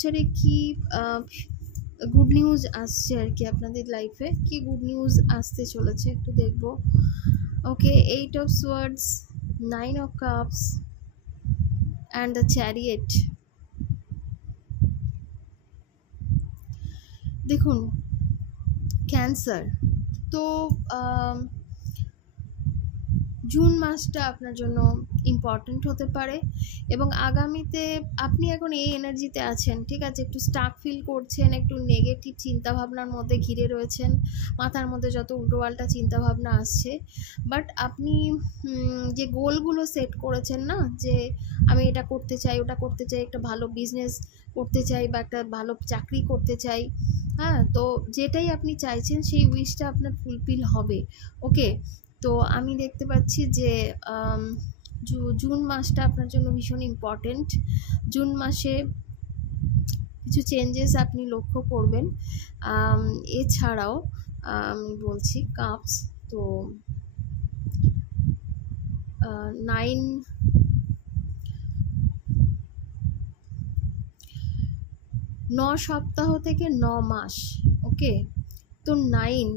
ফিউচারে কি good news আসছে আর কি, আপনাদের লাইফে কি গুড নিউজ আসতে চলেছে একটু দেখব। ওকে, 8 of swords, 9 of cups and the chariot। দেখুন ক্যান্সার, তো জুন মাসটা আপনার জন্য ইম্পর্ট্যান্ট হতে পারে এবং আগামীতে আপনি এখন এই এনার্জিতে আছেন, ঠিক আছে, একটু স্টাক ফিল করছেন, একটু নেগেটিভ চিন্তাভাবনার মধ্যে ঘিরে রয়েছেন, মাথার মধ্যে যত উল্টোপাল্টা চিন্তাভাবনা আসছে। বাট আপনি যে গোলগুলো সেট করেছেন না, যে আমি এটা করতে চাই, ওটা করতে চাই, একটা ভালো বিজনেস করতে চাই বা একটা ভালো চাকরি করতে চাই, হ্যাঁ, তো যেটাই আপনি চাইছেন সেই উইশটা আপনার ফুলফিল হবে। ওকে, তো আমি দেখতে পাচ্ছি যে জুন মাসটা আপনার জন্য ভীষণ ইম্পর্টেন্ট। জুন মাসে কিছু চেঞ্জেস আপনি লক্ষ্য করবেন। এছাড়াও আমি বলছি কাপস, তো 9 সপ্তাহ থেকে 9 মাস। ওকে, তো 9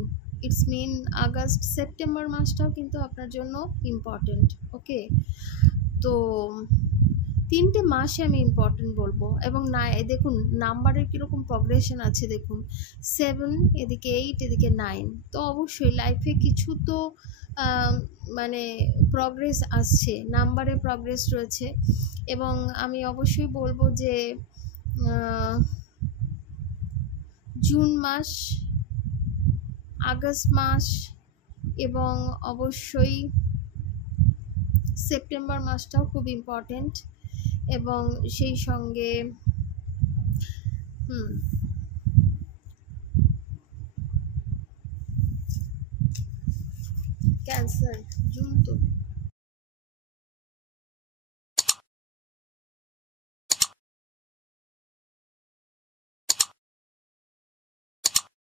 ইটস মিন আগস্ট সেপ্টেম্বর মাসটাও কিন্তু আপনার জন্য ইম্পর্টেন্ট। ওকে, তো 3টে মাসে আমি ইম্পর্টেন্ট বলবো। এবং না দেখুন নাম্বারের কীরকম প্রগ্রেশন আছে, দেখুন 7, এদিকে 8, এদিকে 9, তো অবশ্যই লাইফে কিছু তো মানে প্রগ্রেস আসছে, নাম্বারে প্রগ্রেস রয়েছে। এবং আমি অবশ্যই বলবো যে জুন মাস, আগস্ট মাস এবং অবশ্যই সেপ্টেম্বর মাসটাও খুব ইম্পর্টেন্ট। এবং সেই সঙ্গে ক্যান্সার জুন, তো